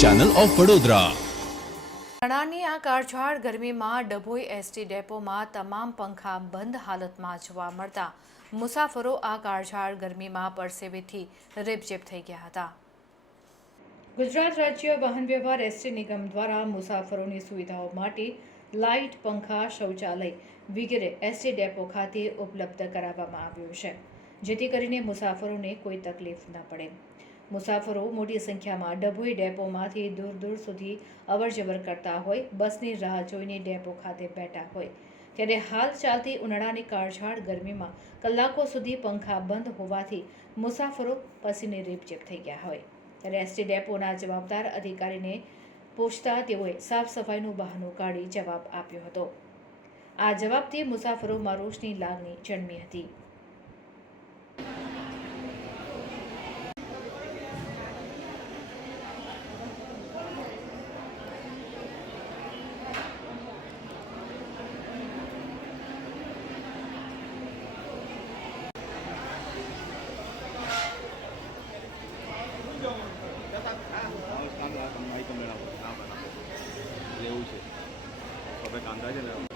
Channel of Vadodara ઉનાળાની આ કાળઝાળ ગરમીમાં ડભોઈ એસટી ડેપોમાં તમામ પંખા બંધ હાલતમાં જોવા મળતા મુસાફરો આ કાળઝાળ ગરમીમાં પરસેવેથી રેપઝેપ થઈ ગયા હતા. ગુજરાત રાજ્ય વાહન વ્યવહાર એસટી નિગમ દ્વારા મુસાફરોની સુવિધાઓ માટે લાઇટ પંખા શૌચાલય વગેરે એસટી ડેપો ખાતે ઉપલબ્ધ કરાવવામાં આવ્યું છે જેથી કરીને મુસાફરોને કોઈ તકલીફ ન પડે. મુસાફરો મોટી સંખ્યામાં ડભોઈ ડેપોમાંથી દૂર દૂર સુધી અવરજવર કરતા હોય, બસની રાહ જોઈને ડેપો ખાતે બેઠા હોય. ત્યારે હાલ ચાલતી ઉનાળાની કાળઝાળ ગરમીમાં કલાકો સુધી પંખા બંધ હોવાથી મુસાફરો પસીને રેપચેપ થઈ ગયા હોય. ત્યારે એસટી ડેપોના જવાબદાર અધિકારીને પૂછતા તેઓએ સાફ સફાઈનું બહાનું કાઢી જવાબ આપ્યો હતો. આ જવાબથી મુસાફરોમાં રોષની લાગણી જન્મી હતી. એવું છે. હવે કાંદા છે ને